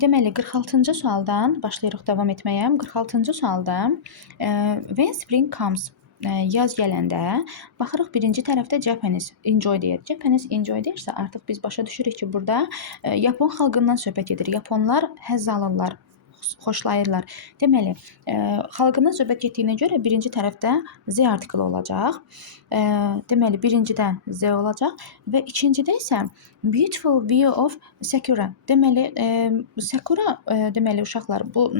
Deməli 46-cı sualdan başlayırıq davam etməyə. 46-cı sualda when spring comes yaz gələndə baxırıq birinci tərəfdə Japanese enjoy deyir. Japanese enjoy deyirsə artıq biz başa düşürük ki, burada Yapon xalqından söhbət gedir. Yaponlar həzz alırlar, xoşlayırlar. Deməli, xalqından söhbət getdiyinə görə birinci tərəfdə Z artiklı olacaq. Deməli, birincidə Z olacaq və ikincidə isə beautiful view of Sakura. Deməli, Sakura, deməli uşaqlar bu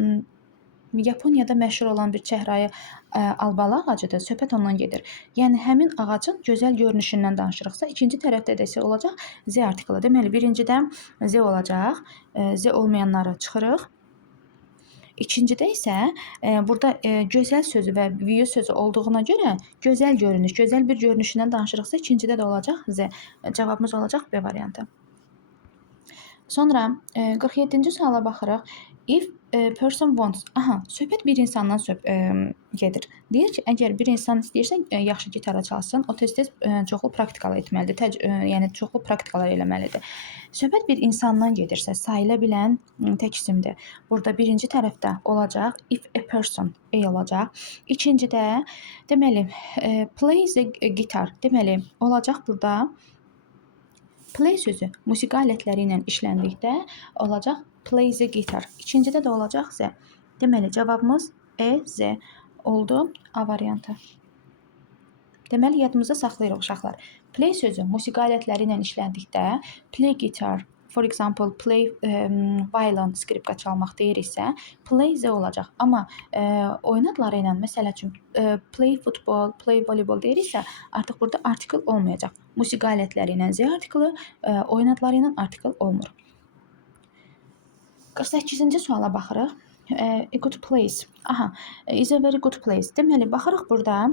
Yaponiyada məşhur olan bir çəhrayı albalı ağacıdır. Söhbət ondan gedir. Yəni həmin ağacın gözəl görünüşündən danışırıqsa, ikinci tərəfdə də isə olacaq Z artiklı. Deməli, birincidə Z olacaq. Z olmayanları çıxırıq. İkincidə isə burada gözəl sözü və view sözü olduğuna görə gözəl görünüş, gözəl bir görünüşündən danışırıqsa, ikincidə də olacaq Z. Cavabımız olacaq B variantı. Sonra 47-ci suala baxırıq. If a person wants, söhbət bir insandan gedir. Deyir ki, əgər bir insan istəyirsə yaxşı gitara çalsın, o tez-tez çoxlu praktikalar etməlidir. Yəni çoxlu praktikalar eləməlidir. Söhbət bir insandan gedirsə, sayıla bilən tək isimdir. Burada birinci tərəfdə olacaq if a person A olacaq. İkincidə deməli plays a guitar. Deməli olacaq burada play sözü musiqi alətləri ilə işləndikdə olacaq play the guitar. İkincidə də olacaq Z. Deməli, cavabımız E, Z oldu. A variantı. Deməli, yadımızda saxlayırıq uşaqlar. Play sözü musiqi alətləri ilə işləndikdə play guitar, for example, play violin, skripka çalmaq deyiriksə, play Z olacaq. Amma oyun adları ilə, məsəl üçün, play football, play voleybol deyiriksə, artıq burada artikel olmayacaq. Musiqi alətləri ilə Z artiklı, oyun adları ilə artikel olmur. 48-ci suala baxırıq. A good place. Is a very good place. Deməli, baxırıq burada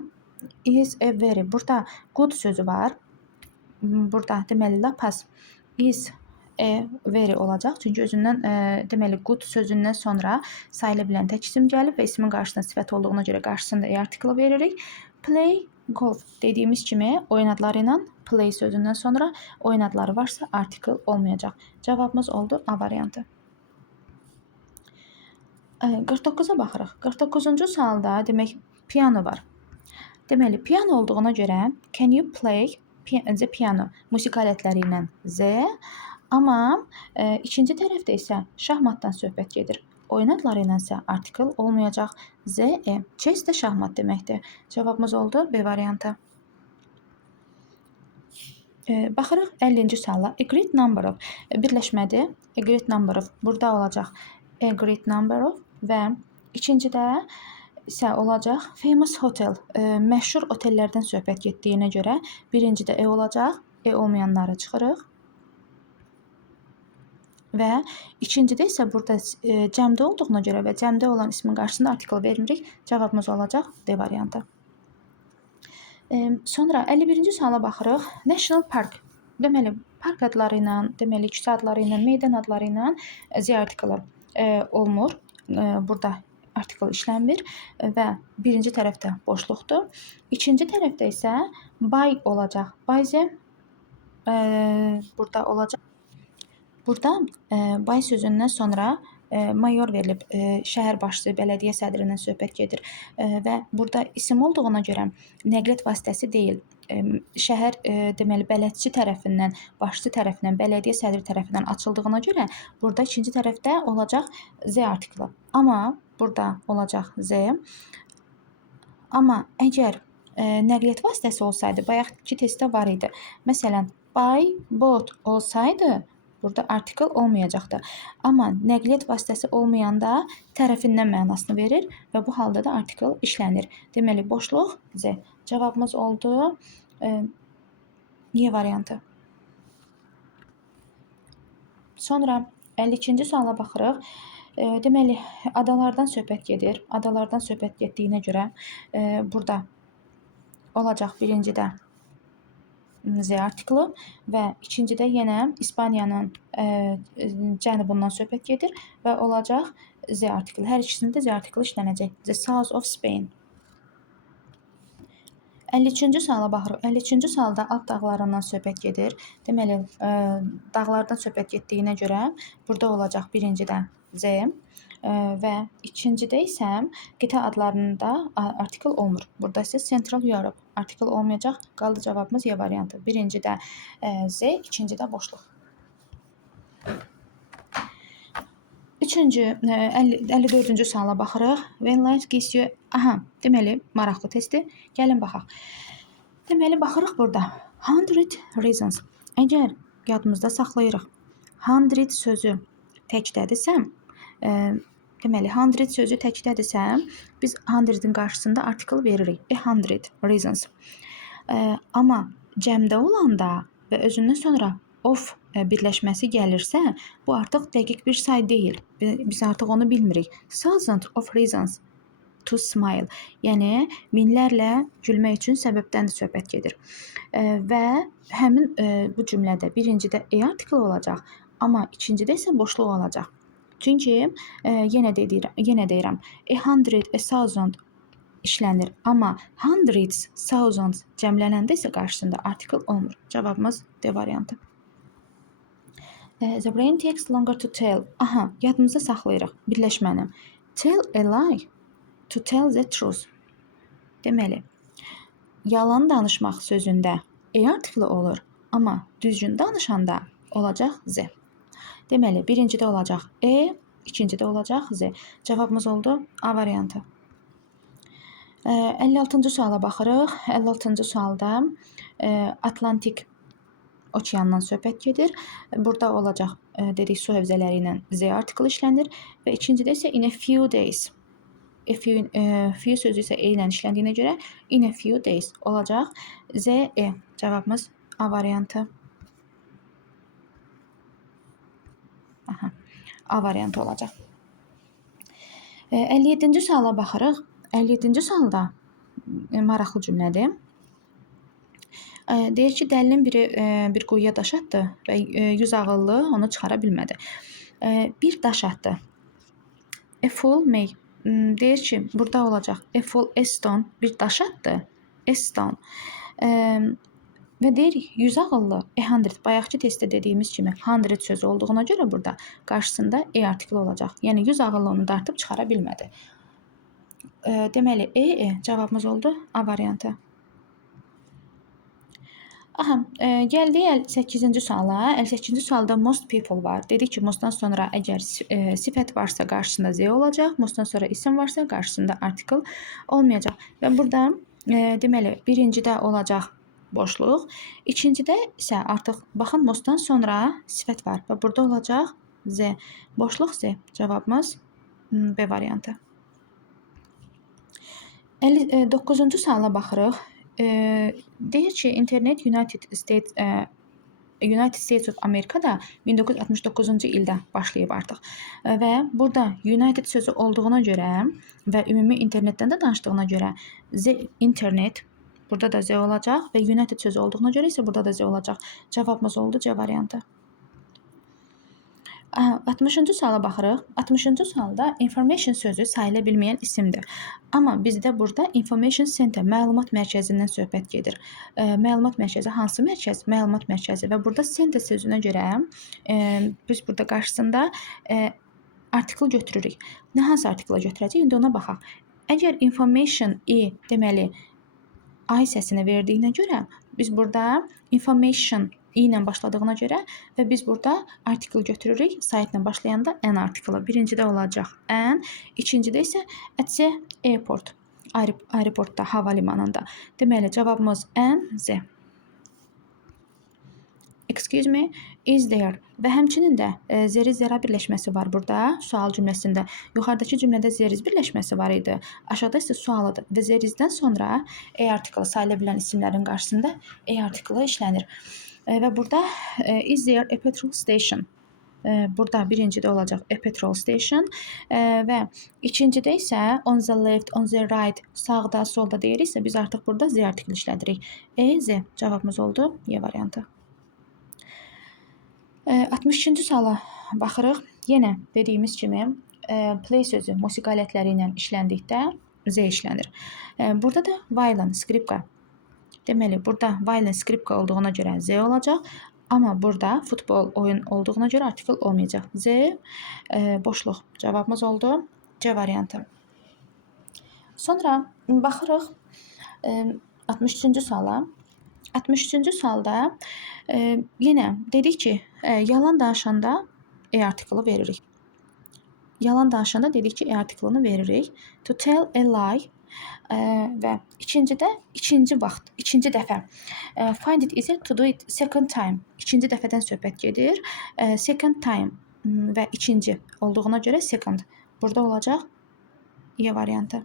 is a very. Burada good sözü var. Burada deməli lapas is a very olacaq. Çünki özündən deməli good sözündən sonra sayıla bilən tək isim gəlib və ismin qarşısında sifət olduğuna görə qarşısında A artiklı veririk. Play golf dediyimiz kimi oyun adları ilə play sözündən sonra oyun adları varsa artikl olmayacaq. Cavabımız oldu A variantı. 49-a baxırıq. 49-cu sualda demək piano var. Deməli, piano olduğuna görə can you play the piano musiqi alətləri ilə Z, amma ikinci tərəfdə isə şahmatdan söhbət gedir. Oyun adları ilə isə artikl olmayacaq. Z, E. Chess də şahmat deməkdir. Cavabımız oldu B variantı. Baxırıq 50-ci suala. A great number of birləşmədir. A great number of burada olacaq. A great number of və ikincidə isə olacaq famous hotel, məşhur otellərdən söhbət getdiyinə görə birincidə E olacaq, E olmayanları çıxırıq. Və ikincidə isə burada cəmdə olduğuna görə və cəmdə olan ismin qarşısında artikl vermirik. Cavabımız olacaq D variantı. Sonra 51-ci suala baxırıq. National Park. Deməli, park adları ilə, deməli, küçə adları ilə, meydan adları ilə Z artiklı olmur. Burada artikl işlənmir və birinci tərəfdə boşluqdur. İkinci tərəfdə isə by olacaq. By Z burada olacaq. Burada by sözündən sonra mayor verilib, şəhər başçısı, bələdiyyə sədrindən söhbət gedir və burada isim olduğuna görə nəqliyyat vasitəsi deyil. Şəhər deməli bələdçi tərəfindən, başçı tərəfindən, bələdiyyə sədri tərəfindən açıldığına görə burada ikinci tərəfdə olacaq Z artiklı. Amma burada olacaq Z. Amma əgər nəqliyyat vasitəsi olsaydı, bayaqki testdə var idi. Məsələn, by, boat olsaydı burada artikl olmayacaqdı. Amma nəqliyyat vasitəsi olmayanda tərəfindən mənasını verir və bu halda da artikl işlənir. Deməli, boşluq Z. Cavabımız oldu Y variantı. Sonra 52-ci suala baxırıq. Deməli, adalardan söhbət gedir. Adalardan söhbət getdiyinə görə burada olacaq birincidə Z artiklı və ikincidə yenə İspaniyanın cənubundan söhbət gedir və olacaq Z artiklı. Hər ikisində Z artiklı işlənəcək. The south of Spain. 53-cü suala baxırıq. 53-cü sualda Alp dağlarından söhbət gedir. Deməli, dağlardan söhbət getdiyinə görə burada olacaq birincidə Z və ikincidə isə qitə adlarında artikel olmur. Burada isə Central Europe artikel olmayacaq. Qaldı cavabımız Y variantı. Birincidə Z, ikincidə boşluq. 54-cü suala baxırıq. When life gives you... Aha, deməli, maraqlı testdir. Gəlin baxaq. Deməli, baxırıq burada. 100 reasons. Əgər yadımızda saxlayırıq, 100 sözü təkdədirsə, deməli, 100 sözü təkdədirsə, biz 100-in qarşısında artikel veririk. 100 reasons. Amma cəmdə olanda və özündən sonra of birləşməsi gəlirsə, bu artıq dəqiq bir say deyil. Biz artıq onu bilmirik. Thousands of reasons to smile. Yəni minlərlə gülmək üçün səbəbdən də söhbət gedir. Və həmin bu cümlədə birincidə artikel olacaq, amma ikincidə isə boşluq olacaq. Çünki yenə deyirəm, 100, 1000 işlənir, amma hundreds, thousands cəmlənəndə isə qarşısında artikel olmur. Cavabımız D variantı. The brain takes longer to tell. Aha, yadımızda saxlayırıq birləşməni. Tell a lie to tell the truth. Deməli, yalan danışmaq sözündə artikeli olur, amma düzgün danışanda olacaq Z. Deməli, birincidə olacaq ikincidə olacaq Z. Cavabımız oldu A variantı. 56-cı suala baxırıq. 56-cı sualda Atlantik okeandan söhbət gedir. Burada olacaq dedik su hövzələri ilə Z artikeli işlənir və ikincidə isə in a few days. Few sözü isə ilə işləndiyinə görə in a few days olacaq. Z, Cavabımız A variantı. Aha, A variantı olacaq. 57-ci suala baxırıq. 57-ci sualda maraqlı cümlədir. Deyir ki, dəlinin biri bir quyuya daş atdı və 100 ağıllı onu çıxara bilmədi. Bir daş atdı. A fool may. Deyir ki, burada olacaq. A fool a stone. Bir daş atdı. A stone. Və deyir 100 ağıllı. 100. Bayaqki testdə dediyimiz kimi 100 sözü olduğuna görə burada qarşısında artikeli olacaq. Yəni 100 ağıllı onu dartıb çıxara bilmədi. Deməli, cavabımız oldu A variantı. Aha, gəldik 58-ci suala. 58-ci sualda most people var. Dedik ki, mostdan sonra əgər sifət varsa qarşısında Z olacaq, mostdan sonra isim varsa qarşısında artikel olmayacaq. Və burada deməli, birincidə olacaq boşluq, ikincidə isə artıq baxın mostdan sonra sifət var və burada olacaq Z. Boşluq Z. Cavabımız B variantı. 59-cu suala baxırıq. Deyir ki, internet United States of Amerikada 1969-cu ildə başlayıb artıq. Və burada United sözü olduğuna görə və ümumi internetdən də danışdığına görə Z internet, burada da Z olacaq və United sözü olduğuna görə isə burada da Z olacaq. Cavabımız oldu C variantı. 60-cı suala baxırıq. 60-cı sualda information sözü sayıla bilməyən isimdir. Amma bizdə burada information center, məlumat mərkəzindən söhbət gedir. Məlumat mərkəzi hansı mərkəz? Məlumat mərkəzi və burada center sözünə görə biz burada qarşısında artikel götürürük. Nə hansı artikla götürəcək? İndi ona baxaq. Əgər information deməli I səsini verdiyinə görə biz burada information ilə başladığına görə və biz burada artikel götürürük. Saytla başlayanda N artikeli. Birincidə olacaq N, ikincidə isə at the airport. Aeroportda, havalimanında. Deməli, cavabımız N, Z. Excuse me, is there. Və həmçinin də zeri-zera birləşməsi var burada sual cümləsində. Yuxarıdakı cümlədə zeriz birləşməsi var idi. Aşağıda isə sualıdır. Və zerizdən sonra artikeli sayıla bilən isimlərin qarşısında artikeli işlənir. Və burada is there a petrol station? Burada birincidə olacaq a petrol station və ikincidə isə on the left, on the right, sağda, solda deyiriksə biz artıq burada Z artikeli işlədirik. Z cavabımız oldu Y variantı. 62-ci suala baxırıq. Yenə dediyimiz kimi play sözü musiqi alətləri ilə işləndikdə Z işlənir. Burada da violin, skripka Deməli, burada violin skripka olduğuna görə Z olacaq. Amma burada futbol oyun olduğuna görə artikel olmayacaq. Z boşluq cavabımız oldu. C variantı. Sonra baxırıq 63-cü suala. 63-cü sualda yenə dedik ki, yalan danışanda artiklı veririk. Yalan danışanda dedik ki, artiklını veririk. To tell a lie və ikincidə ikinci dəfə find it easier to do it second time. İkinci dəfədən söhbət gedir. Second time və ikinci olduğuna görə second burada olacaq E variantı.